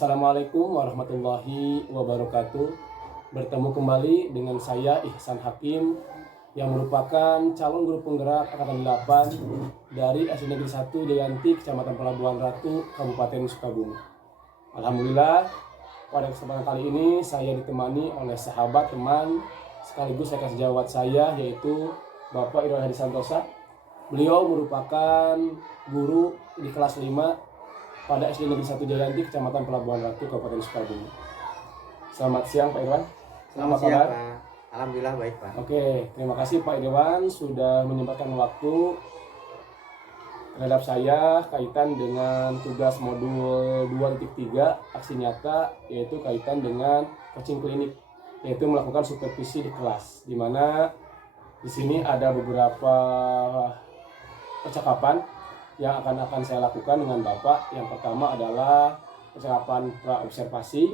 Assalamualaikum warahmatullahi wabarakatuh. Bertemu kembali dengan saya Ihsan Hakim yang merupakan calon guru penggerak angkatan 8 dari SD Negeri 1 Jayanti, Kecamatan Pelabuhan Ratu, Kabupaten Sukabumi. Alhamdulillah, pada kesempatan kali ini saya ditemani oleh sahabat, teman, sekaligus rekan sejawat saya, yaitu Bapak Irwan Hadi Santosa. Beliau merupakan guru di kelas 5 pada SD Negeri 1 Jayanti, Kecamatan Pelabuhan Ratu, Kabupaten Sukabumi. Selamat siang Pak Irwan. Selamat siang Pak. Alhamdulillah baik Pak. Oke, terima kasih Pak Irwan sudah menyempatkan waktu terhadap saya kaitan dengan tugas modul 2.3 aksi nyata, yaitu kaitan dengan coaching klinik, yaitu melakukan supervisi di kelas, di mana di sini ada beberapa percakapan yang akan saya lakukan dengan Bapak. Yang pertama adalah percakapan pra-observasi,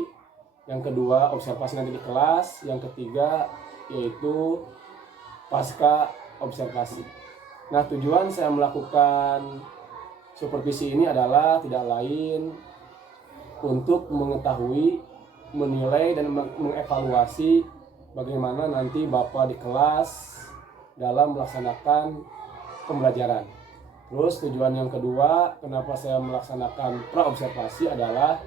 yang kedua observasi nanti di kelas, yang ketiga yaitu pasca observasi. Nah, tujuan saya melakukan supervisi ini adalah tidak lain untuk mengetahui, menilai, dan mengevaluasi bagaimana nanti Bapak di kelas dalam melaksanakan pembelajaran. Terus tujuan yang kedua, kenapa saya melaksanakan pra-observasi adalah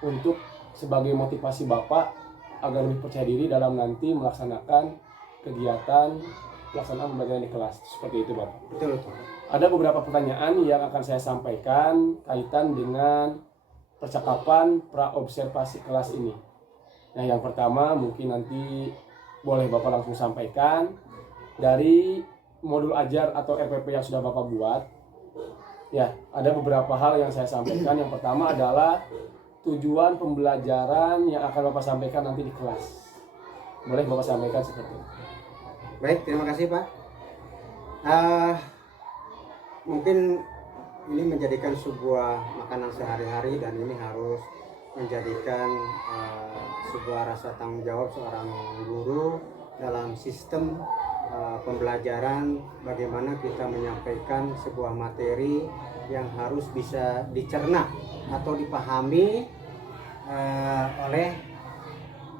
untuk sebagai motivasi Bapak agar lebih percaya diri dalam nanti melaksanakan kegiatan pelaksanaan pembelajaran di kelas. Seperti itu Bapak. Betul. Ada beberapa pertanyaan yang akan saya sampaikan kaitan dengan percakapan pra-observasi kelas ini. Nah, yang pertama mungkin nanti boleh Bapak langsung sampaikan dari modul ajar atau RPP yang sudah Bapak buat. Ya, ada beberapa hal yang saya sampaikan. Yang pertama adalah tujuan pembelajaran yang akan Bapak sampaikan nanti di kelas. Boleh Bapak sampaikan seperti itu. Baik, terima kasih Pak. Mungkin ini menjadikan sebuah makanan sehari-hari, dan ini harus menjadikan sebuah rasa tanggung jawab seorang guru dalam sistem pembelajaran, bagaimana kita menyampaikan sebuah materi yang harus bisa dicerna atau dipahami oleh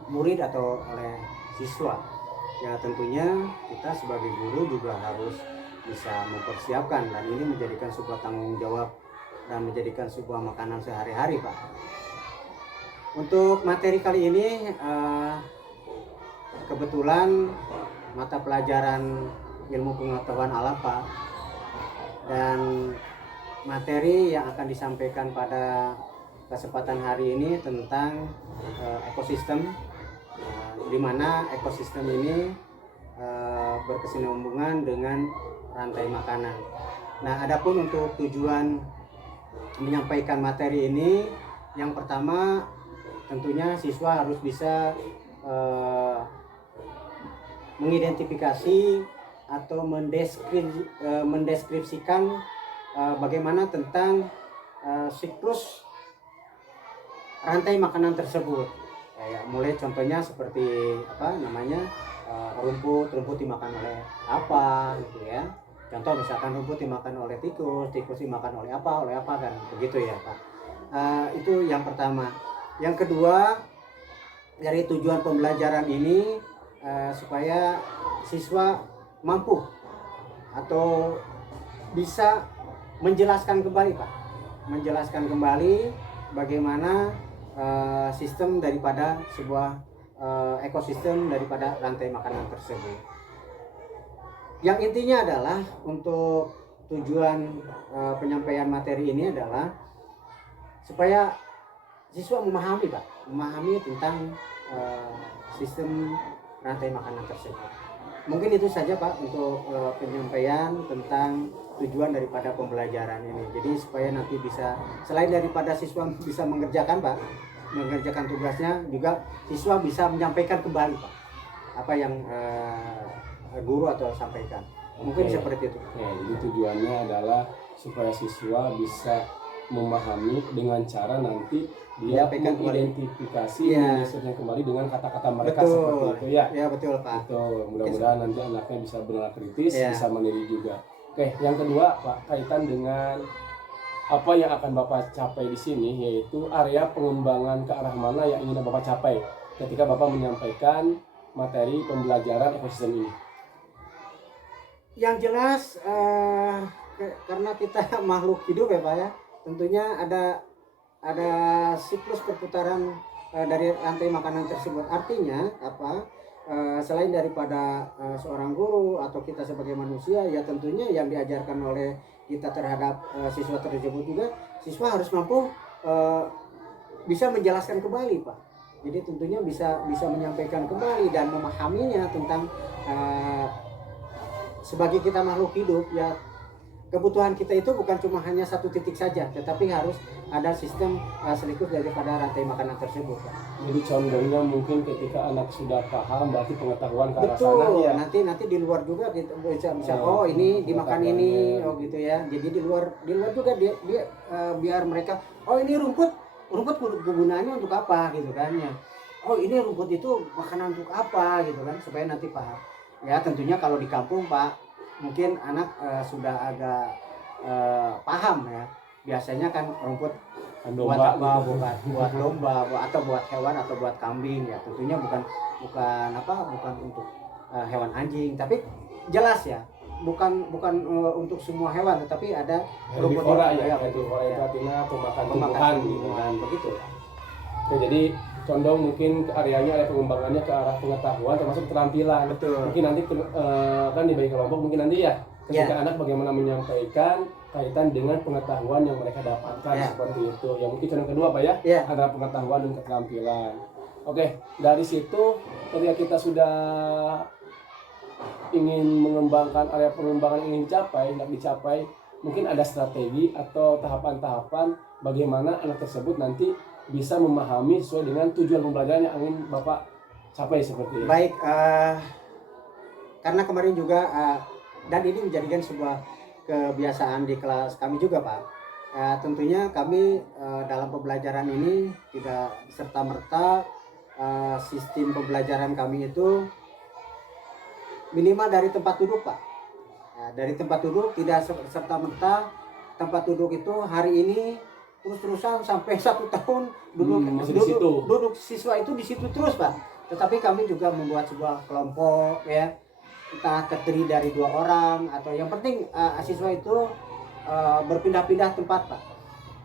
murid atau oleh siswa. Ya, tentunya kita sebagai guru juga harus bisa mempersiapkan, dan ini menjadikan sebuah tanggung jawab dan menjadikan sebuah makanan sehari-hari Pak. Untuk materi kali ini kebetulan mata pelajaran ilmu pengetahuan alam Pak, dan materi yang akan disampaikan pada kesempatan hari ini tentang ekosistem, di mana ekosistem ini berkesinambungan dengan rantai makanan. Nah, adapun untuk tujuan menyampaikan materi ini, yang pertama tentunya siswa harus bisa mengidentifikasi atau mendeskripsikan bagaimana tentang siklus rantai makanan tersebut. Ya, mulai contohnya seperti rumput dimakan oleh apa gitu ya. Contoh misalkan rumput dimakan oleh tikus dimakan oleh apa kan begitu ya Pak. Itu yang pertama. Yang kedua, dari tujuan pembelajaran ini supaya siswa mampu atau bisa menjelaskan kembali Pak, bagaimana sistem daripada sebuah ekosistem daripada rantai makanan tersebut. Yang intinya adalah untuk tujuan penyampaian materi ini adalah supaya siswa memahami tentang sistem rantai makanan tersebut. Mungkin itu saja Pak untuk penyampaian tentang tujuan daripada pembelajaran ini. Jadi supaya nanti bisa, selain daripada siswa bisa mengerjakan tugasnya, juga siswa bisa menyampaikan kembali Pak apa yang guru atau sampaikan. Mungkin seperti itu. Ya, jadi tujuannya adalah supaya siswa bisa memahami dengan cara nanti dia mengidentifikasi, menyesuaikan kembali dengan kata-kata mereka. Betul. Seperti itu ya. Ya betul Pak. Betul. Mudah-mudahan nanti anaknya bisa benar kritis, bisa mendiri juga. Oke, yang kedua Pak, kaitan dengan apa yang akan Bapak capai di sini, yaitu area pengembangan ke arah mana yang ingin Bapak capai ketika Bapak menyampaikan materi pembelajaran ekosistem ini. Yang jelas karena kita makhluk hidup ya Pak ya, tentunya ada siklus perputaran dari rantai makanan tersebut. Artinya apa? Selain daripada seorang guru atau kita sebagai manusia, ya tentunya yang diajarkan oleh kita terhadap siswa tersebut juga, siswa harus mampu bisa menjelaskan kembali Pak. Jadi tentunya bisa menyampaikan kembali dan memahaminya tentang sebagai kita makhluk hidup ya, kebutuhan kita itu bukan cuma hanya satu titik saja, tetapi harus ada sistem selikus daripada rantai makanan tersebut Pak. Jadi condongnya mungkin ketika anak sudah paham berarti pengetahuan ke arah sana Betul, ya. nanti di luar juga kita bisa oh ini dimakan ini, oh gitu ya. Jadi di luar juga dia biar mereka oh ini rumput kegunaannya untuk apa gitu kan ya. Oh ini rumput itu makanan untuk apa gitu kan, supaya nanti paham. Ya tentunya kalau di kampung Pak, mungkin anak sudah agak paham ya. Biasanya kan rumput buat apa? Buat domba atau buat hewan atau buat kambing ya. Tentunya bukan untuk hewan anjing, tapi jelas ya. Bukan untuk semua hewan, tetapi ada rumput ya, herbivora itu artinya pemakan tumbuhan gitu kan. Begitu. Oke, jadi condong mungkin ke areanya ada pengembangannya ke arah pengetahuan termasuk keterampilan. Betul. Mungkin nanti kan dibagi kelompok mungkin nanti ya ketika anak bagaimana menyampaikan kaitan dengan pengetahuan yang mereka dapatkan seperti itu. Ya mungkin condong kedua Pak ya, antara pengetahuan dan keterampilan. Oke, dari situ ketika kita sudah ingin mengembangkan area pengembangan yang ingin dicapai, mungkin ada strategi atau tahapan-tahapan bagaimana anak tersebut nanti bisa memahami sesuai dengan tujuan pembelajaran yang ingin Bapak capai seperti ini. Baik, karena kemarin juga dan ini menjadikan sebuah kebiasaan di kelas kami juga Pak. Tentunya kami dalam pembelajaran ini tidak serta-merta sistem pembelajaran kami itu minimal dari tempat duduk Pak. Dari tempat duduk tidak serta-merta tempat duduk itu hari ini terus-terusan sampai 1 tahun duduk siswa itu di situ terus Pak. Tetapi kami juga membuat sebuah kelompok ya, entah terdiri dari 2 orang atau yang penting siswa itu berpindah-pindah tempat Pak.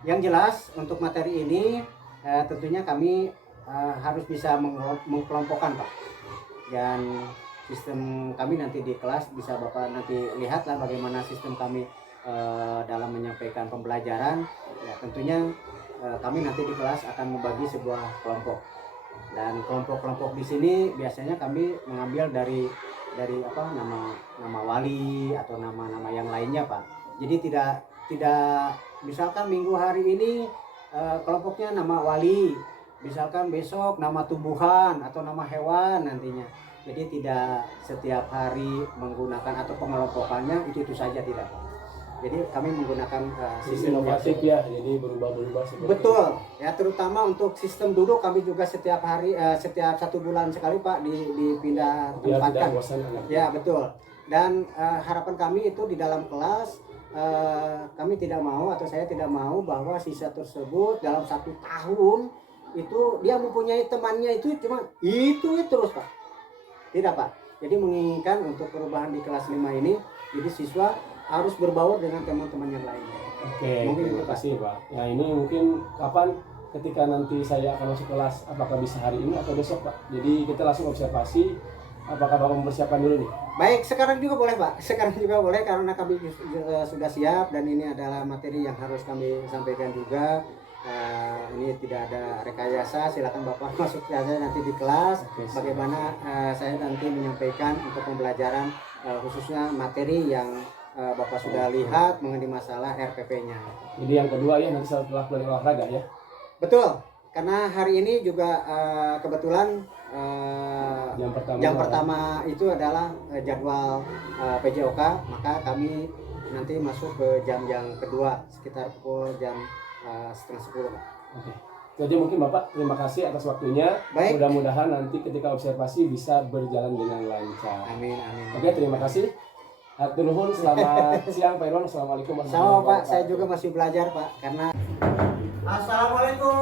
Yang jelas untuk materi ini tentunya kami harus bisa mengkelompokkan Pak. Dan sistem kami nanti di kelas bisa Bapak nanti lihatlah bagaimana sistem kami dalam menyampaikan pembelajaran. Ya tentunya kami nanti di kelas akan membagi sebuah kelompok, dan kelompok-kelompok di sini biasanya kami mengambil dari nama wali atau nama-nama yang lainnya Pak. Jadi tidak misalkan minggu hari ini kelompoknya nama wali, misalkan besok nama tumbuhan atau nama hewan nantinya. Jadi tidak setiap hari menggunakan atau pengelompokannya itu saja, tidak Pak. Jadi kami menggunakan sistem inovatif ya, jadi berubah-ubah seperti betul itu. Ya, terutama untuk sistem duduk kami juga setiap hari setiap 1 bulan sekali Pak dipindah tempatkan. Ya betul. Dan harapan kami itu di dalam kelas kami tidak mau atau saya tidak mau bahwa siswa tersebut dalam 1 tahun itu dia mempunyai temannya itu cuma itu terus Pak. Tidak Pak. Jadi menginginkan untuk perubahan di kelas 5 ini, jadi siswa harus berbaur dengan teman-teman yang lainnya. Oke, terima kasih Pak. Ya ini mungkin kapan ketika nanti saya akan masuk kelas, apakah bisa hari ini atau besok Pak? Jadi kita langsung observasi, apakah Bapak mempersiapkan dulu nih? Baik, sekarang juga boleh Pak. Sekarang juga boleh karena kami sudah siap dan ini adalah materi yang harus kami sampaikan juga. Ini tidak ada rekayasa, silakan Bapak masuk saja nanti di kelas. Bagaimana saya nanti menyampaikan untuk pembelajaran khususnya materi yang Bapak sudah lihat mengenai masalah RPP-nya. Jadi yang kedua ya nanti setelah pulang olahraga ya. Betul, karena hari ini juga kebetulan jam pertama itu adalah jadwal PJOK, maka kami nanti masuk ke jam yang kedua sekitar pukul jam 9:30. Oke. Jadi mungkin Bapak terima kasih atas waktunya. Baik. Mudah-mudahan nanti ketika observasi bisa berjalan dengan lancar. Amin. Oke, terima kasih. Hatur nuhun, selamat siang Pak Irwan. Assalamualaikum warahmatullahi Sama Pak, wabarakatuh. saya juga masih belajar Pak, karena Assalamualaikum.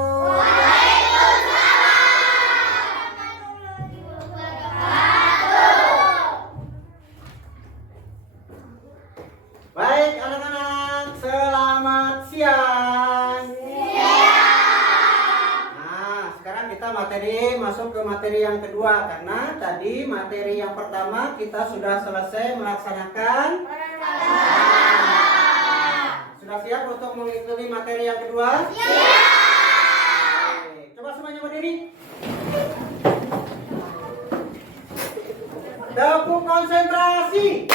Baik anak-anak, selamat siang. Nah, sekarang kita masuk ke materi yang kedua, karena tadi materi yang pertama kita sudah selesai melaksanakan. Sudah siap untuk mengikuti materi yang kedua? Siap. Coba semuanya berdiri. Tepuk konsentrasi.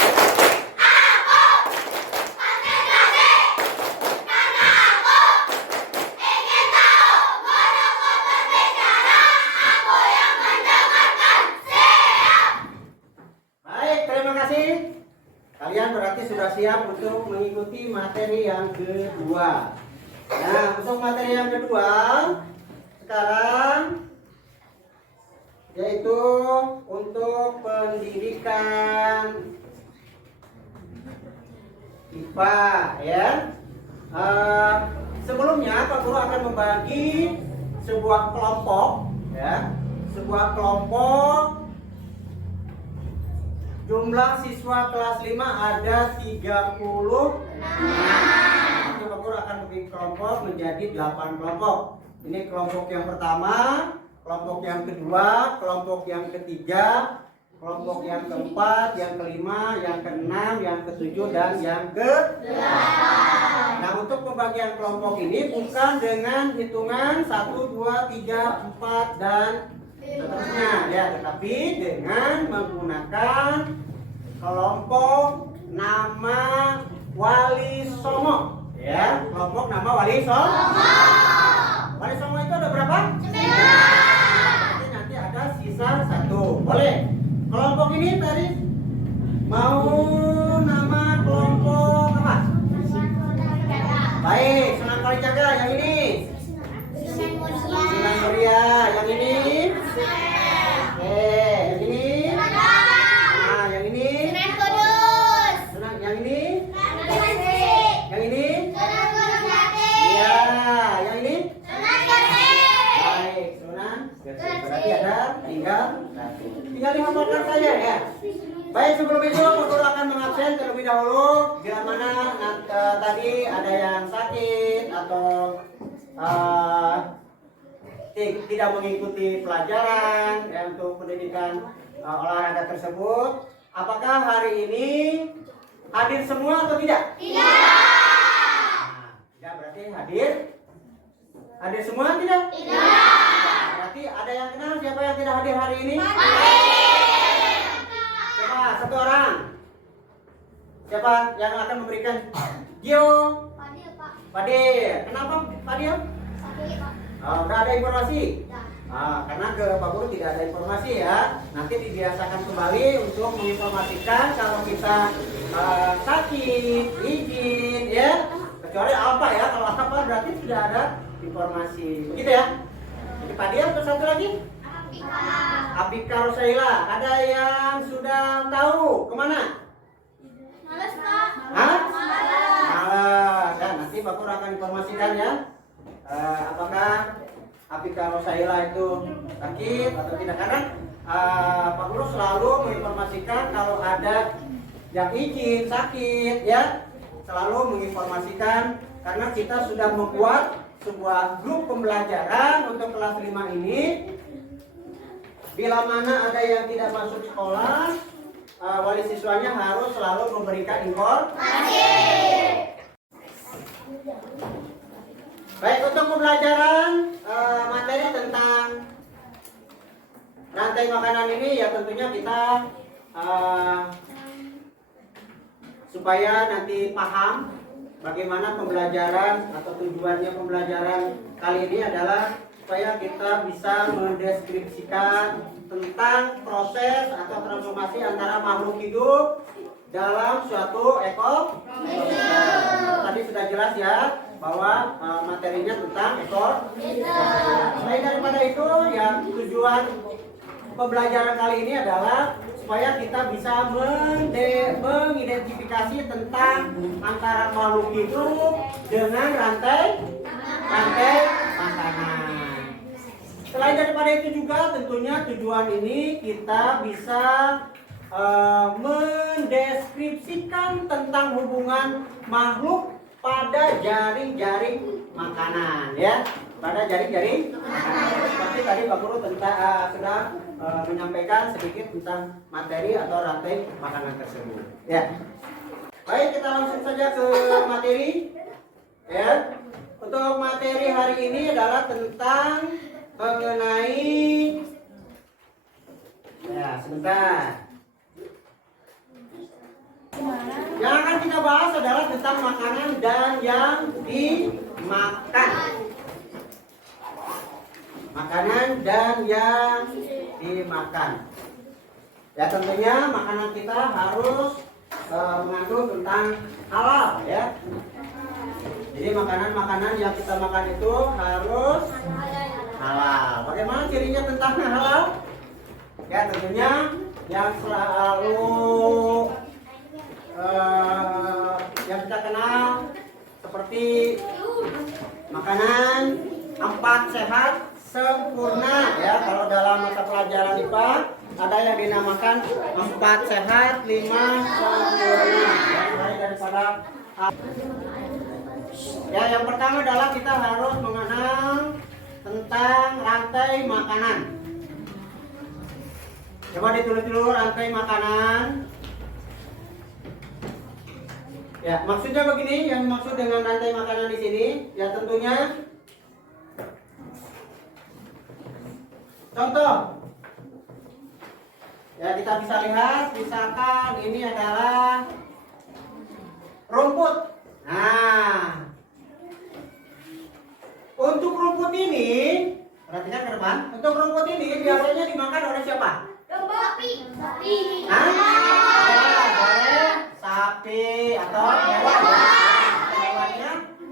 Kalian berarti sudah siap untuk mengikuti materi yang kedua. Nah, untuk materi yang kedua sekarang yaitu untuk pendidikan IPA ya. Sebelumnya Pak Guru akan membagi sebuah kelompok ya, sebuah kelompok. Jumlah siswa kelas 5 ada 30. Nanti Pak Guru akan membagi kelompok menjadi 8 kelompok. Ini kelompok yang pertama, kelompok yang kedua, kelompok yang ketiga, kelompok yang keempat, yang kelima, yang keenam, yang ketujuh, dan yang ke-8. Nah, untuk pembagian kelompok ini bukan dengan hitungan 1, 2, 3, 4, dan seterusnya ya, tetapi dengan menggunakan kelompok nama Wali Songo ya, kelompok nama Wali Songo. Wali Songo itu ada berapa? 9. Nanti ada sisa 1. Boleh. Kelompok ini tadi mau nama kelompok apa? Baik, Sunan Kalijaga. Yang ini Sunan Muria. Yang ini yang ini yang ini yang ini ya, yang ini baik, Sunan Gresik. Berarti ada tinggal dihafalkan saja ya. Baik, sebelum itu Pak Guru akan mengabsen terlebih dahulu bila mana tadi ada yang sakit atau tidak mengikuti pelajaran ya, untuk pendidikan olahraga tersebut. Apakah hari ini hadir semua atau tidak? Tidak. Nah, tidak berarti hadir. Hadir semua tidak? Tidak. Berarti ada yang kenal siapa yang tidak hadir hari ini? Coba satu orang. Siapa yang akan memberikan? Gio. Fadil. Kenapa Fadil? Udah ada informasi? Karena ke Pak Guru tidak ada informasi ya. Nanti dibiasakan kembali untuk menginformasikan kalau kita sakit, izin ya. Kecuali apa ya, kalau apa berarti sudah ada informasi. Begitu ya. Jadi Pak Dia terus satu lagi? Apika Rosaila. Ada yang sudah tahu kemana? Males Pak. Hah? Malas. Dan nanti Pak Guru akan informasikan ya. Apakah Apika Rosaila itu sakit atau tidak, karena Pak Guru selalu menginformasikan kalau ada yang izin sakit ya, selalu menginformasikan karena kita sudah membuat sebuah grup pembelajaran untuk kelas 5 ini. Bila mana ada yang tidak masuk sekolah, wali siswanya harus selalu memberikan informasi. Baik, untuk pembelajaran materi tentang rantai makanan ini ya tentunya kita supaya nanti paham bagaimana pembelajaran atau tujuannya pembelajaran kali ini adalah supaya kita bisa mendeskripsikan tentang proses atau transformasi antara makhluk hidup dalam suatu ekosistem. Tadi sudah jelas ya bahwa materinya tentang ekosistem. Selain daripada itu, yang tujuan pembelajaran kali ini adalah supaya kita bisa mengidentifikasi tentang antara makhluk hidup dengan rantai makanan. Selain daripada itu juga tentunya tujuan ini kita bisa mendeskripsikan tentang hubungan makhluk pada jaring-jaring makanan, ya, pada jaring-jaring makanan. Seperti tadi Pak Guru sudah menyampaikan sedikit tentang materi atau rantai makanan tersebut. Ya, baik, kita langsung saja ke materi. Ya, untuk materi hari ini adalah tentang mengenai, ya, sebentar. Yang akan kita bahas adalah tentang makanan dan yang dimakan. Makanan dan yang dimakan. Ya, tentunya makanan kita harus mengandung tentang halal, ya. Jadi makanan-makanan yang kita makan itu harus halal. Bagaimana cirinya tentang halal? Ya, tentunya yang selalu yang kita kenal seperti makanan 4 sehat sempurna, ya. Kalau dalam mata pelajaran IPA ada yang dinamakan 4 sehat 5 sempurna, ya. Mulai daripada ya, yang pertama adalah kita harus mengenal tentang rantai makanan. Coba ditulis dulu rantai makanan. Ya, maksudnya begini, yang maksud dengan rantai makanan di sini, ya tentunya contoh. Ya, kita bisa lihat, misalkan ini adalah rumput. Nah, untuk rumput ini, perhatikan ke depan. Untuk rumput ini biasanya dimakan oleh siapa? Sapi. Hah? Ya, boleh sapi atau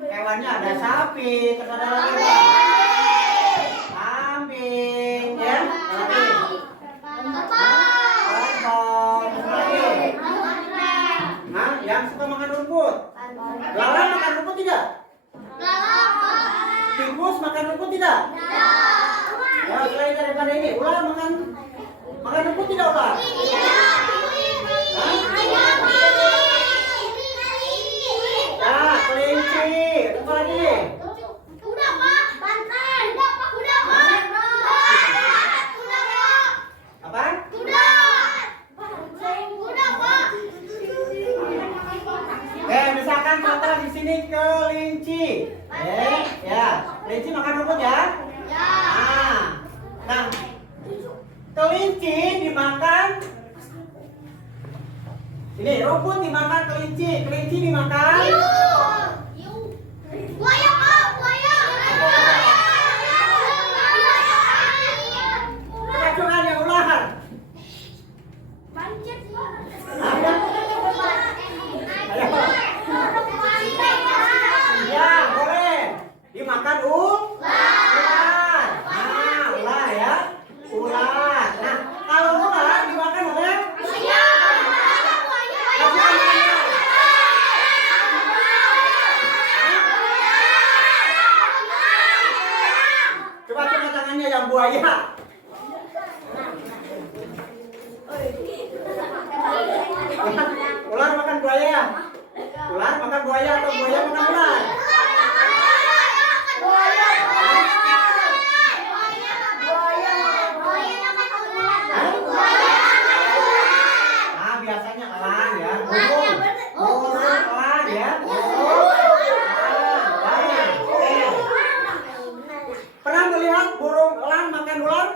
hewannya ada sapi, terus ada lagi kambing, ya, lagi lagi. Nah, yang suka makan rumput. Lalat makan rumput tidak? Tikus makan rumput tidak? Ya, selain daripada ini, ular makan rumput tidak, ular? Ya, kelinci. Apa lagi? Kuda, Pak. Banteng. Kuda, Pak. Apa? Kuda, Pak. Misalkan contoh di sini kelinci. Ya, kelinci makan rumput ya? Ya. Nah, kelinci dimakan. Ini rumput dimakan kelinci dimakan. Buaya, Pak. Buaya. Keracunan yang ular. Pancet, Pak. Ya, boleh. Dimakan ular. Nah, ular ya. Ular. Nah, kalau ular dimakan oleh coba tangannya yang buaya. Ular makan buaya. Ular makan buaya atau buaya makan ular? Nah, biasanya elang ya. Burung elang ya. Pernah melihat burung elang makan ular?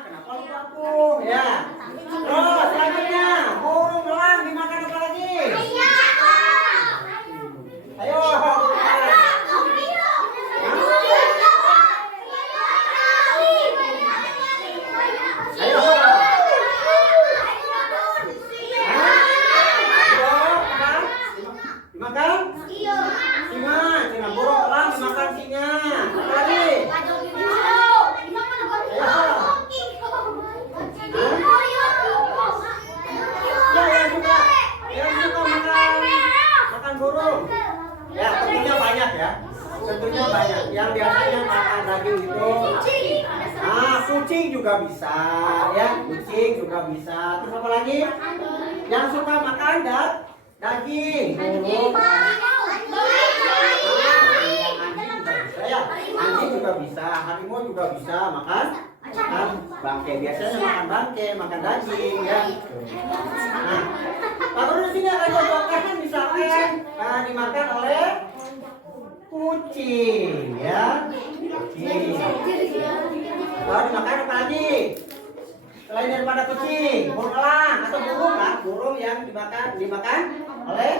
Kenapa lupa tuh? Ya. Terus selanjutnya, burung elang dimakan apa lagi? Kucing juga bisa ya, kucing juga bisa. Terus apa lagi? Yang suka makan daging, burung. Anjing juga bisa, harimau juga bisa makan bangke. Biasanya makan bangke, makan daging ya. Nah, kalau di sini ada contohnya misalkan dimakan oleh kucing ya. Kucing. Kalau dimakan apa lagi? Selain daripada kucing, burung elang atau burung lah, burung yang dimakan oleh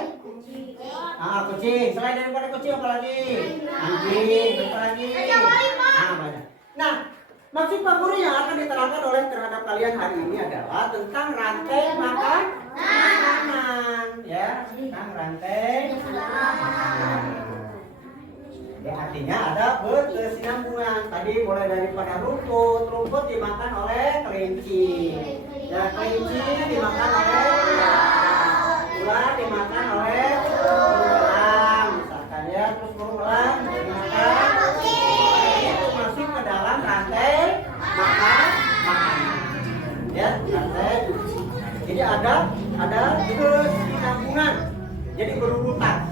kucing. Selain daripada kucing apa lagi? Anjing, apa lagi? Banyak. Nah, maksud Pak Guru yang akan diterangkan oleh terhadap kalian hari ini adalah tentang rantai makanan, ya, tentang rantai makanan. Ya, artinya ada berkesinambungan. Tadi mulai daripada rumput dimakan oleh kelinci. Ya, kelinci dimakan oleh ular dimakan oleh burung elang, misalkan ya. Terus burung elang dimakan, itu masuk ke dalam rantai makanan. Ya, rantai. Jadi ada berkesinambungan. Jadi berurutan.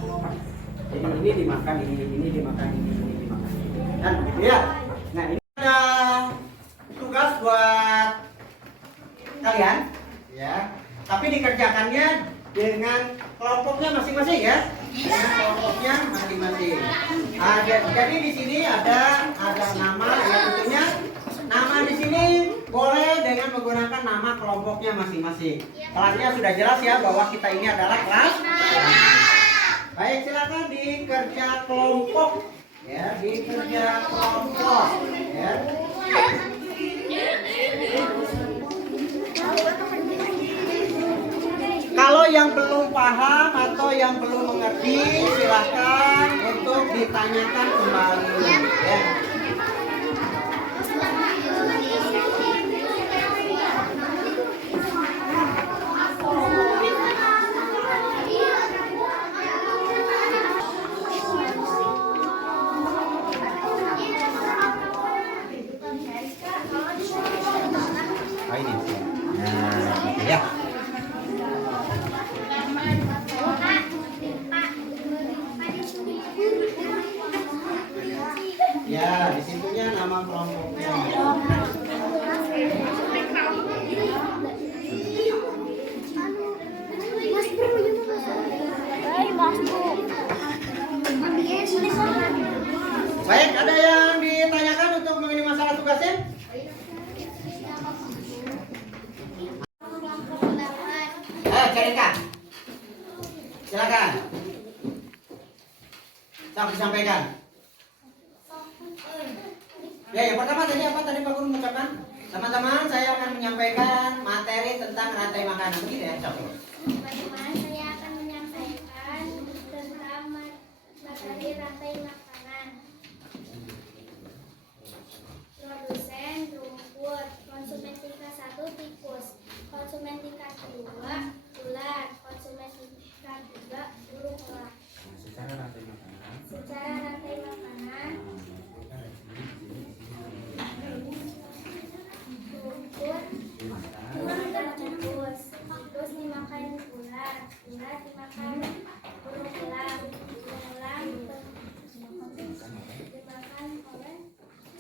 Jadi ini dimakan, ini dimakan. Dan begitu ya. Nah, ini ada tugas buat kalian ya. Tapi dikerjakannya dengan kelompoknya masing-masing ya. Dengan kelompoknya masing-masing. Jadi di sini ada nama ya, tentunya nama di sini boleh dengan menggunakan nama kelompoknya masing-masing. Kelasnya sudah jelas ya bahwa kita ini adalah kelas. Baik, silakan dikerja kelompok ya, dikerja kelompok ya. Kalau yang belum paham atau yang belum mengerti, silakan untuk ditanyakan kembali ya. Ya. Ya, disitunya nama kelompoknya. Baik, ada yang ditanyakan untuk mengenai masalah tugasnya? Cerita. Silakan. Sok disampaikan. Ya, yang pertama tadi apa tadi Pak Guru mengucapkan? Teman-teman, saya akan menyampaikan materi tentang rantai makanan. Begitu ya, Sok. Teman-teman, saya akan menyampaikan tentang materi rantai makanan. Produsen rumput, konsumen tingkat 1 tikus, konsumen tingkat 2 ular, konsumen tingkat 3 burung elang. Secara rantai makanan, rumput dimakan tikus, tikus dimakan ular, ular dimakan burung elang, burung elang dimakan oleh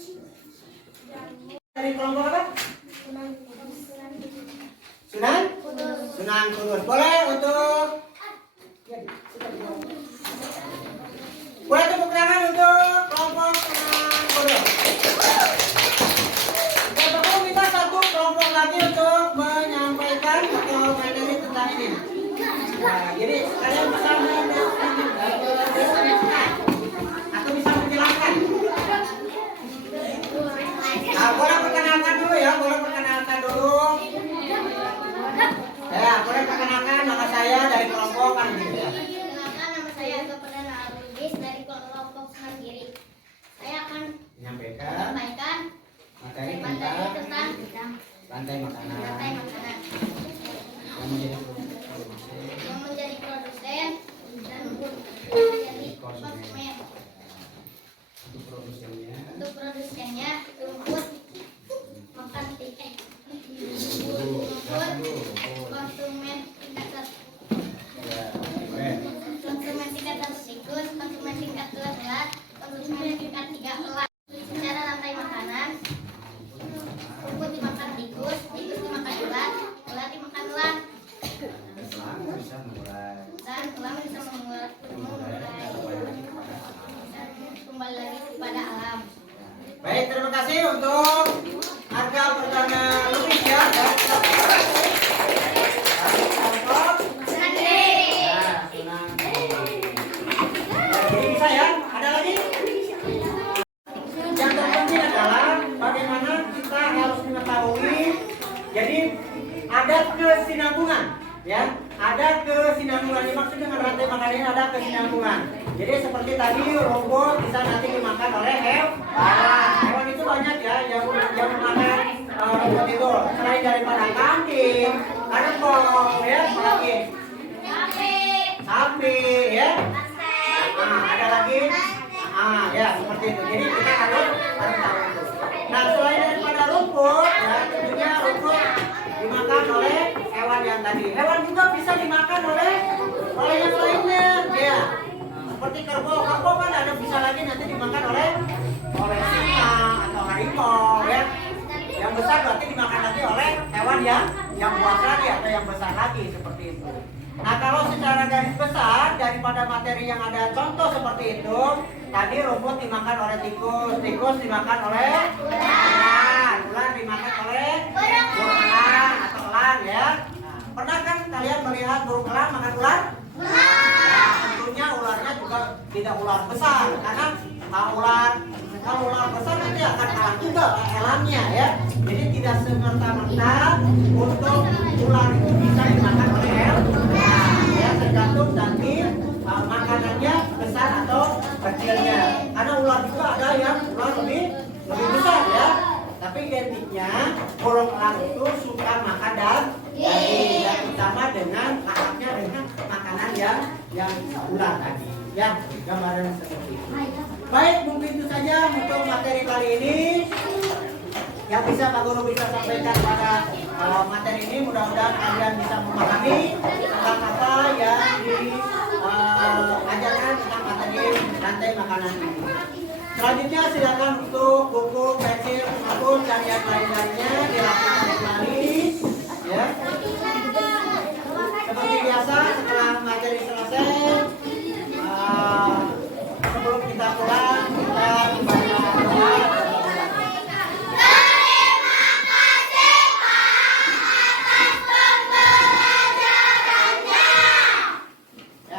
jamur. Dari kelompok apa? Sunan Kudus. Boleh untuk tepuk tangan untuk kelompok Sunan Kudus. Bapak Guru minta satu kelompok lagi untuk menyampaikan atau materi tentang ini. Nah, jadi kalian bisa atau bisa menjelaskan. Boleh perkenalkan dulu ya, boleh perkenalkan dulu. Ya, boleh perkenalkan nama saya dari kelompok kan gitu ya. Perkenalkan, nama saya Gopernal Aludis dari kelompok Mandiri. Saya akan Menyampaikan materi tentang rantai makanan yang menjadi produsen dan menjadi konsumen. untuk produsennya. Untuk produsennya untuk harga perdana Luis ya. Jadi bisa ya. Ada lagi? Yang terpenting adalah bagaimana kita harus mengetahui. Jadi ada kesinambungan, ya. Ada kesinambungan. Dimaksud dengan rantai makanan ini ada kesinambungan. Jadi seperti tadi rumput bisa nanti dimakan oleh hewan. Hewan itu banyak ya yang memakan rumput itu. Selain daripada kambing, ada kol, ya, apalagi sapi, ya. Nah, ada lagi. Ya seperti itu. Jadi kita harus tahu itu. Nah, selain daripada rumput, ya tentunya rumput dimakan oleh hewan yang tadi. Hewan juga bisa dimakan oleh yang lainnya, ya. Seperti kerbau kan ada bisa lagi nanti dimakan oleh singa atau harimau, ya. Yang besar berarti dimakan lagi oleh hewan yang buas lagi atau yang besar lagi seperti itu. Nah, kalau secara garis besar daripada materi yang ada contoh seperti itu, tadi rumput dimakan oleh tikus dimakan oleh ular dimakan oleh burung elang atau elang, ya. Nah, pernah kan kalian melihat burung elang makan ular? Nah, tentunya ularnya juga tidak ular besar, karena kalau ular besar nanti akan kalah juga elangnya, ya. Jadi tidak semerta-merta untuk ular itu bisa dimakan oleh ya, tergantung nanti makanannya besar atau kecilnya. Karena ular juga ada yang ular lebih besar, ya. Tapi identiknya burung elang itu suka makan daging, dan utama dengan lahapnya dengan makanan yang ular tadi, ya. Gambaran seperti itu. Baik, mungkin itu saja untuk materi kali ini yang bisa Pak Guru bisa sampaikan pada materi ini. Mudah-mudahan kalian bisa memahami tentang apa yang diajarkan tentang materi rantai makanan ini. Selanjutnya silakan untuk buku, pensil, hapus dan yang lain-lainnya dilakukan kembali, ya. Seperti biasa setelah materi selesai, sebelum kita pulang kita membaca doa.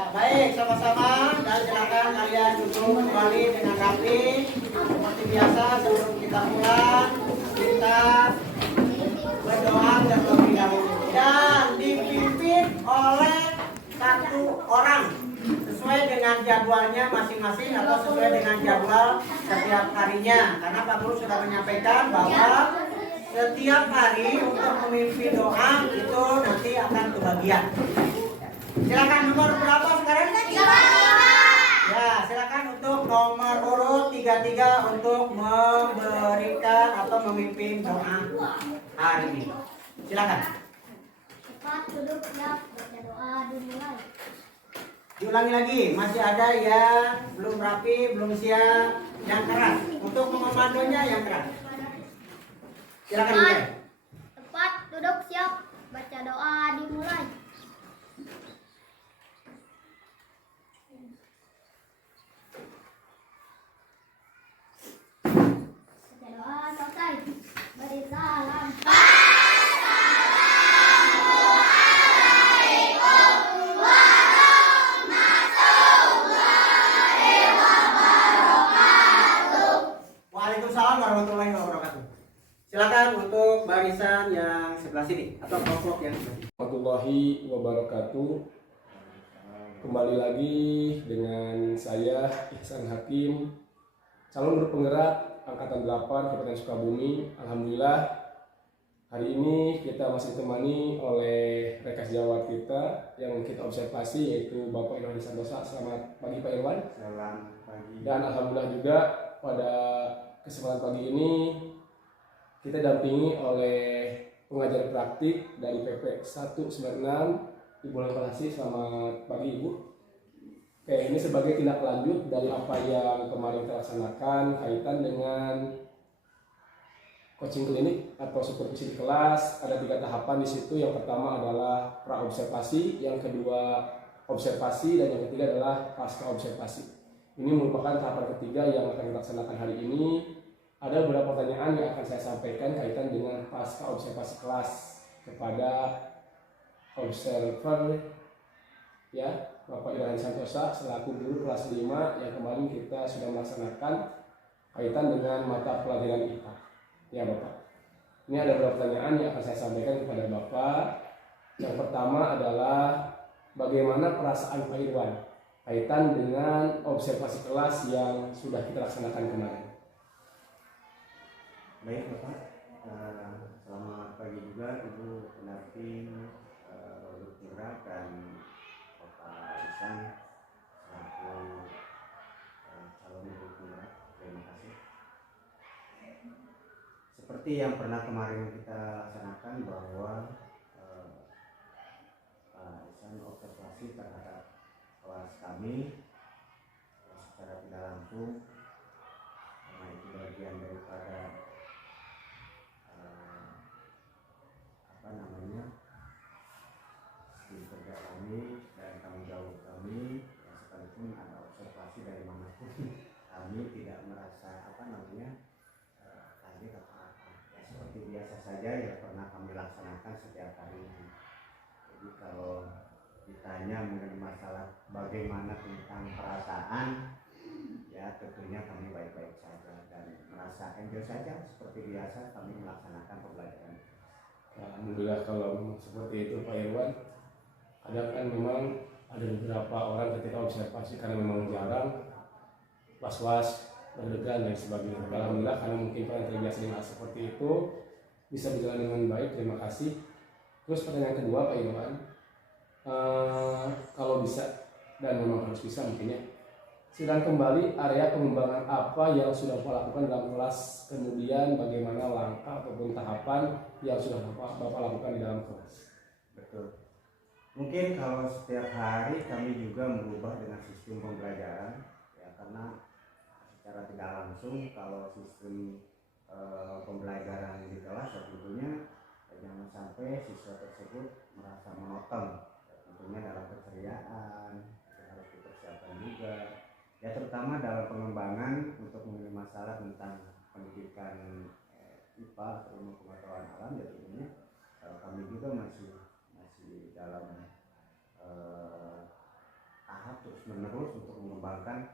Baik, sama-sama, dan silakan kalian duduk kembali dengan rapi. Seperti biasa, sebelum kita pulang, kita berdoa terlebih dahulu dan dipimpin oleh satu orang sesuai dengan jadwalnya masing-masing atau sesuai dengan jadwal setiap harinya. Karena Pak Guru sudah menyampaikan bahwa setiap hari untuk memimpin doa itu nanti akan kebagian. Silakan nomor berapa sekarang? 35. Ya, silakan untuk nomor urut 33 untuk memberikan atau memimpin doa hari ini. Silakan. Cepat duduk siap, baca doa dimulai. Diulangi lagi, masih ada yang belum rapi, belum siap, yang keras. Untuk mengomandonya yang keras. Silakan dimulai. Cepat duduk siap, baca doa dimulai. Doa selesai. Beri salam. Waalaikumsalam warahmatullahi wabarakatuh. Silakan untuk barisan yang sebelah sini atau kelompok yang sebelah sini. Warahmatullahi wabarakatuh. Kembali lagi dengan saya Ihsan Hakim, calon guru penggerak Angkatan 8 Kabupaten Sukabumi. Alhamdulillah hari ini kita masih ditemani oleh rekan sejawat kita yang kita observasi, yaitu Bapak Irwan Santosa. Selamat pagi Pak Irwan. Selamat pagi. Dan alhamdulillah juga pada kesempatan pagi ini kita dampingi oleh pengajar praktik dari PP 196 Ibu Langkalasi. Selamat pagi Ibu. Oke, ini sebagai tindak lanjut dari apa yang kemarin kita laksanakan kaitan dengan coaching klinik atau supervisi di kelas. Ada 3 tahapan di situ. Yang pertama adalah pra observasi, yang kedua observasi, dan yang ketiga adalah pasca observasi. Ini merupakan tahapan ketiga yang akan kita laksanakan hari ini. ada beberapa pertanyaan yang akan saya sampaikan kaitan dengan pasca observasi kelas kepada observer ya Bapak Irwan Santosa selaku guru kelas 5 yang kemarin kita sudah melaksanakan kaitan dengan mata pelajaran IPA. Ya Bapak. Ini ada beberapa pertanyaan yang akan saya sampaikan kepada Bapak. Yang pertama adalah bagaimana perasaan Pak Irwan kaitan dengan observasi kelas yang sudah kita laksanakan kemarin. Baik Bapak, selamat pagi juga Ibu pendamping Lutfira dan Bapak Isan selaku calon Lutfira. Terima kasih. Seperti yang pernah kemarin kita laksanakan bahwa Pak Isan observasi terhadap kelas kami secara tidak langsung, karena itu bagian daripada sistem kerja kami dan tanggung jawab kami, ya, sekalipun ada observasi dari manapun kami tidak merasa kaget apa-apa, ya seperti biasa saja yang pernah kami laksanakan setiap hari. Jadi kalau ditanya mengenai masalah bagaimana tentang perasaan, ya tentunya kami baik-baik saja dan merasa enjoy saja seperti biasa kami melaksanakan pembelajaran. Alhamdulillah kalau memang seperti itu Pak Irwan. Kadang kan memang ada beberapa orang ketika observasi karena memang jarang was-was, deg-degan dan sebagainya. Alhamdulillah karena mungkin Pak yang terbiasa dengan seperti itu bisa berjalan dengan baik. Terima kasih. Terus pertanyaan kedua Pak Irwan, kalau bisa dan memang harus bisa mungkin ya, sidang kembali area pengembangan apa yang sudah Bapak lakukan dalam kelas, kemudian bagaimana langkah ataupun tahapan yang sudah Bapak lakukan di dalam kelas. Betul. Mungkin kalau setiap hari kami juga merubah dengan sistem pembelajaran, ya karena secara tidak langsung kalau sistem pembelajaran di kelas ya tentunya jangan sampai siswa tersebut merasa monoton, ya, tentunya dalam keceriaan harus dipersiapkan juga. Ya terutama dalam pengembangan untuk mengenai masalah tentang pendidikan IPA atau ilmu pengetahuan alam, ya tentunya kami juga masih dalam tahap terus menerus untuk mengembangkan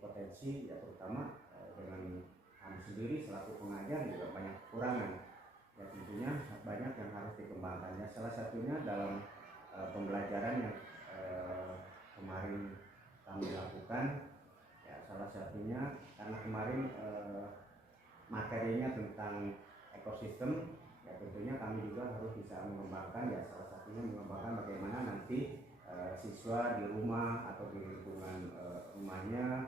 potensi ya terutama dengan kami sendiri selaku pengajar juga banyak kekurangan, ya tentunya banyak yang harus dikembangkan. Ya salah satunya dalam pembelajaran yang kemarin kami lakukan, ya salah satunya karena kemarin materinya tentang ekosistem, ya tentunya kami juga harus bisa mengembangkan, ya salah satunya mengembangkan bagaimana nanti siswa di rumah atau di lingkungan rumahnya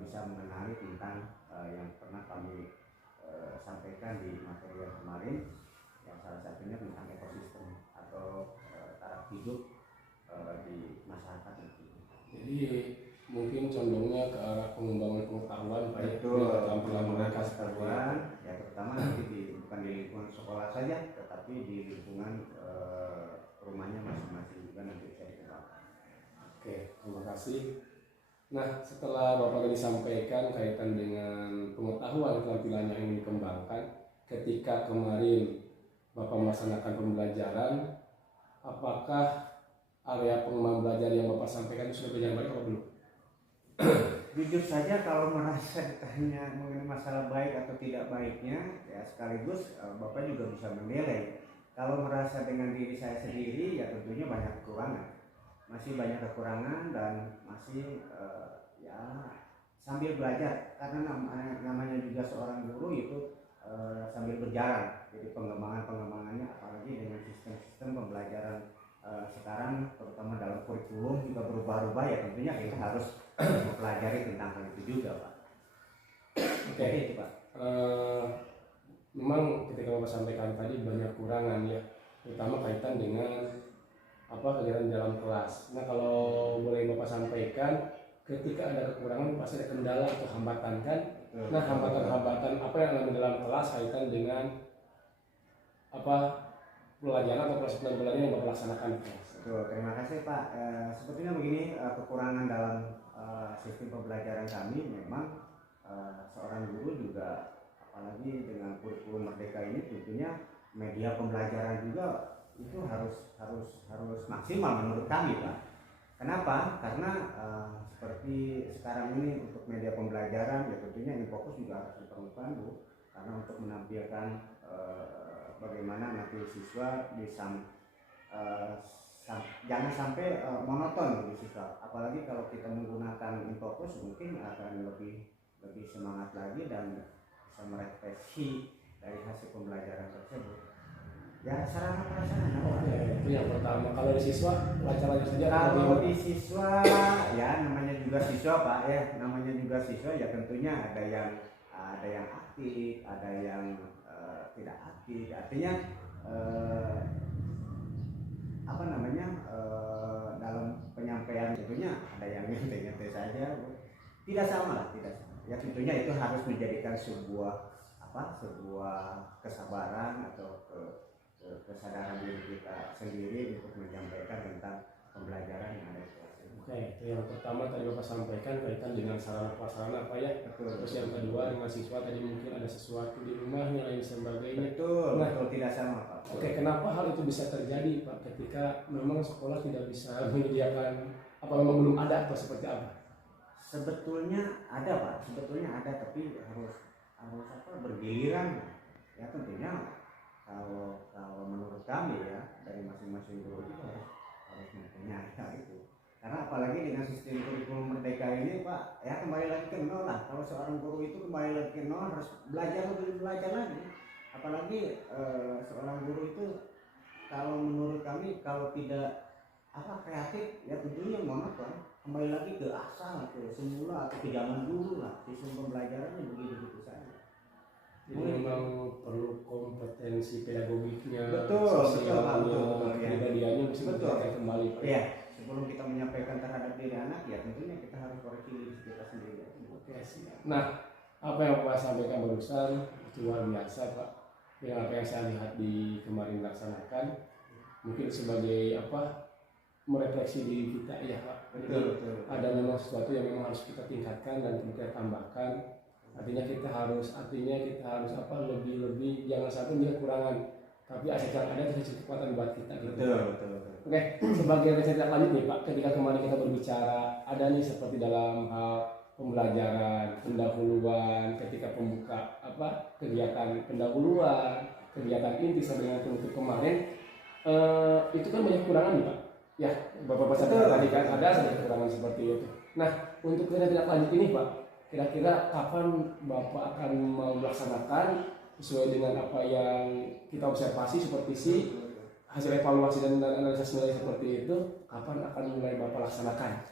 bisa mengenali tentang yang pernah kami sampaikan di materi yang kemarin, yang salah satunya tentang ekosistem atau taraf hidup di masyarakat itu. Jadi mungkin condongnya ke arah pengembangan pengetahuan Pak, betul, keterampilan mereka pengetahuan ya terutama nanti bukan di lingkungan sekolah saja tetapi di lingkungan rumahnya masing-masing juga nanti bisa dikembangkan. Oke, terima kasih. Nah, setelah Bapak tadi sampaikan kaitan dengan pengetahuan keterampilan yang ingin dikembangkan, ketika kemarin Bapak melaksanakan pembelajaran, apakah area pengembangan belajar yang Bapak sampaikan itu sudah berjalan baik atau belum? Jujur saja kalau merasa ditanya mengenai masalah baik atau tidak baiknya, ya sekaligus Bapak juga bisa menilai. Kalau merasa dengan diri saya sendiri, ya tentunya banyak kekurangan. Masih banyak kekurangan dan masih ya sambil belajar, karena namanya juga seorang guru itu sambil berjalan. Jadi pengembangannya apalagi dengan sistem pembelajaran sekarang terutama dalam kurikulum juga berubah-ubah, ya tentunya kita harus mempelajari tentang hal itu juga Pak. Oke, itu Pak. Memang ketika Bapak sampaikan tadi banyak kurangan ya, terutama kaitan dengan kegiatan dalam kelas. Nah kalau boleh Bapak sampaikan, ketika ada kekurangan pasti ada kendala atau hambatan kan? Nah hambatan-hambatan apa yang ada dalam kelas kaitan dengan pelajaran atau proses pembelajaran yang Bapak laksanakan di kelas? Betul, terima kasih Pak. Sepertinya begini, kekurangan dalam sistem pembelajaran kami memang seorang guru juga, apalagi dengan kurikulum Merdeka ini, tentunya media pembelajaran juga itu harus maksimal menurut kami, Pak. Kenapa? Karena seperti sekarang ini untuk media pembelajaran ya tentunya Infokus juga harus diperlukan, Bu, karena untuk menampilkan bagaimana nanti siswa jangan sampai monoton gitu siswa. Apalagi kalau kita menggunakan Infokus mungkin akan lebih semangat lagi dan bisa merefleksi dari hasil pembelajaran tersebut. Ya, sarana prasarana. Oke, itu yang pertama. Kalau di siswa, lancar-lancar saja. Kalau di siswa, ya namanya juga siswa, Pak, ya namanya juga siswa, ya tentunya ada yang aktif, ada yang tidak aktif. Artinya dalam penyampaian tentunya ada yang nyantai-nyantai saja, tidak sama lah, tidak sama. Ya tentunya itu harus menjadikan sebuah kesabaran atau kesadaran diri kita sendiri untuk menyampaikan tentang pembelajaran yang ada di kelas ini. Oke, itu yang pertama tadi Bapak sampaikan kaitan dengan sarana prasarana apa ya. Betul. Terus yang kedua dengan siswa tadi mungkin ada sesuatu di rumahnya lain sebagainya. Betul. Nah, betul, tidak sama, Pak. Oke, kenapa hal itu bisa terjadi, Pak? Ketika memang sekolah tidak bisa menyediakan, apa memang belum ada atau seperti apa? Sebetulnya ada, Pak. Sebetulnya ada, tapi harus bergiliran. Ya tentunya kalau menurut kami ya dari masing-masing guru itu harus mempunyai hal itu. Karena apalagi dengan sistem kurikulum Merdeka ini, Pak, ya kembali lagi ke nol lah. Kalau seorang guru itu kembali lagi ke nol, harus belajar lagi. Apalagi seorang guru itu kalau menurut kami kalau tidak kreatif ya tentunya monoton, kembali lagi ke asal, ke semula atau ke zaman dulu lah. Sistem pembelajarannya begitu saja. Jadi memang perlu kompetensi pedagogiknya, betul, sosialnya, kepribadiannya mesti ditingkatkan kembali. Iya, sebelum kita menyampaikan terhadap diri anak, ya tentunya kita harus koreksi diri kita sendiri. Oke, siap. Nah, apa yang Pak sampaikan barusan itu luar biasa, Pak. Dengan apa yang saya lihat di kemarin dilaksanakan, mungkin sebagai merefleksi diri kita ya, Pak. Betul. Ada memang sesuatu yang memang harus kita tingkatkan dan kita tambahkan. Artinya kita harus lebih jangan sampai punya kekurangan, tapi aset yang ada itu kekuatan buat kita gitu. Betul. Oke, sebagai riset lanjut nih Pak, ketika kemarin kita berbicara ada nih seperti dalam hal pembelajaran, pendahuluan, ketika pembuka kegiatan pendahuluan, kegiatan inti sampai dengan penutup kemarin, itu kan banyak kekurangan nih Pak. Ya, Bapak tadi kan ada sedikit kekurangan seperti itu. Nah, untuk riset lanjut ini Pak, kira-kira kapan Bapak akan mau melaksanakan sesuai dengan apa yang kita observasi seperti hasil evaluasi dan analisis nilai seperti itu, kapan akan mulai Bapak laksanakan?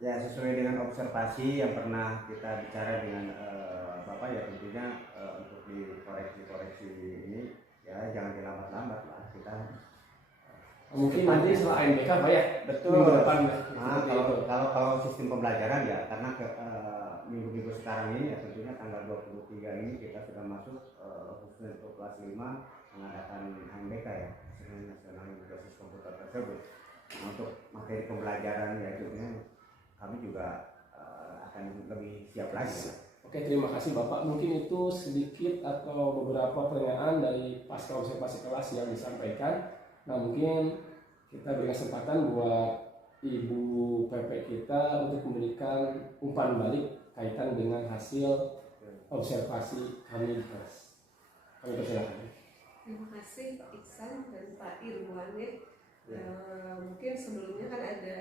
Ya, sesuai dengan observasi yang pernah kita bicara dengan Bapak ya tentunya untuk dikoreksi ini ya jangan dilambat-lambat lah kita. Mungkin nanti setelah AMBK Pak ya? Betul. Minggu depan ya. Kalau sistem pembelajaran ya karena minggu-minggu sekarang ini ya tentunya tanggal 23 ini kita sudah masuk khususnya untuk kelas 5 mengadakan AMBK ya, Nasional Berbasis Komputer tersebut. Nah, untuk materi pembelajaran ya itu kami juga akan lebih siap lagi. Oke, terima kasih Bapak. Mungkin itu sedikit atau beberapa pertanyaan dari pasca observasi kelas yang disampaikan. Nah, mungkin kita beri kesempatan buat Ibu PP kita untuk memberikan umpan balik kaitan dengan hasil observasi kami di kelas. Kami persilakan. Terima kasih Pak Iksan dan Pak Irwan ya. Mungkin sebelumnya kan ada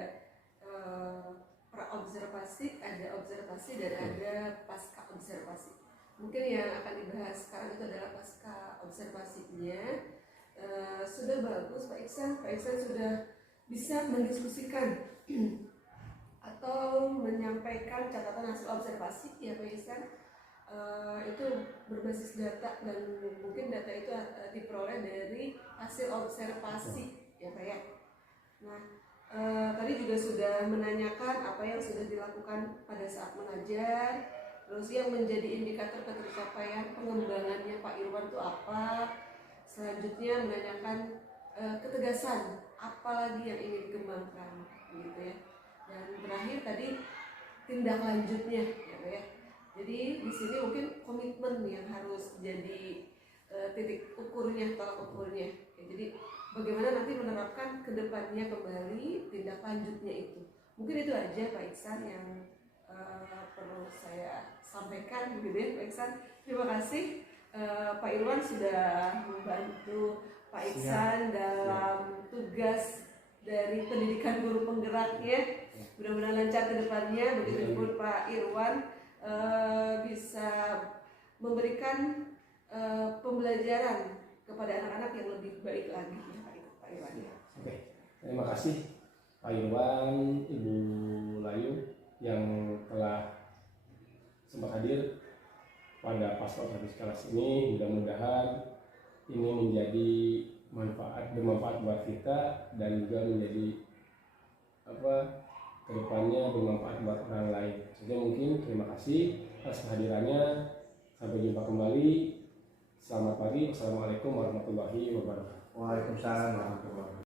pra-observasi, ada observasi dan ada pasca observasi. Mungkin yang akan dibahas sekarang itu adalah pasca observasinya. Sudah bagus Pak Iksan sudah bisa mendiskusikan atau menyampaikan catatan hasil observasi ya Pak Iksan. Itu berbasis data dan mungkin data itu diperoleh dari hasil observasi ya Pak ya. Nah, tadi juga sudah menanyakan apa yang sudah dilakukan pada saat mengajar, terus yang menjadi indikator ketercapaian pengembangannya Pak Irwan itu apa. Selanjutnya menanyakan ketegasan apa lagi yang ingin dikembangkan gitu ya. Dan terakhir tadi tindak lanjutnya ya Pak ya. Jadi di sini mungkin komitmen yang harus jadi titik ukurnya, tolak ukurnya. Ya, jadi bagaimana nanti menerapkan kedepannya kembali tindak lanjutnya itu. Mungkin itu aja Pak Iksan yang perlu saya sampaikan, begitu ya Pak Iksan. Terima kasih Pak Irwan sudah membantu Pak Iksan dalam tugas dari pendidikan guru penggeraknya. Mudah-mudahan lancar ke depannya. Begitu pun Pak Irwan bisa memberikan pembelajaran kepada anak-anak yang lebih baik lagi ya Pak Irwan. Oke, terima kasih Pak Irwan, Ibu Layu yang telah sempat hadir pada pasca habis kelas ini. Mudah-mudahan ini menjadi bermanfaat buat kita dan juga menjadi kedepannya bermanfaat buat orang lain. Jadi mungkin terima kasih atas kehadirannya. Sampai jumpa kembali. Selamat pagi. Wassalamualaikum warahmatullahi wabarakatuh. Waalaikumsalam warahmatullahi wabarakatuh.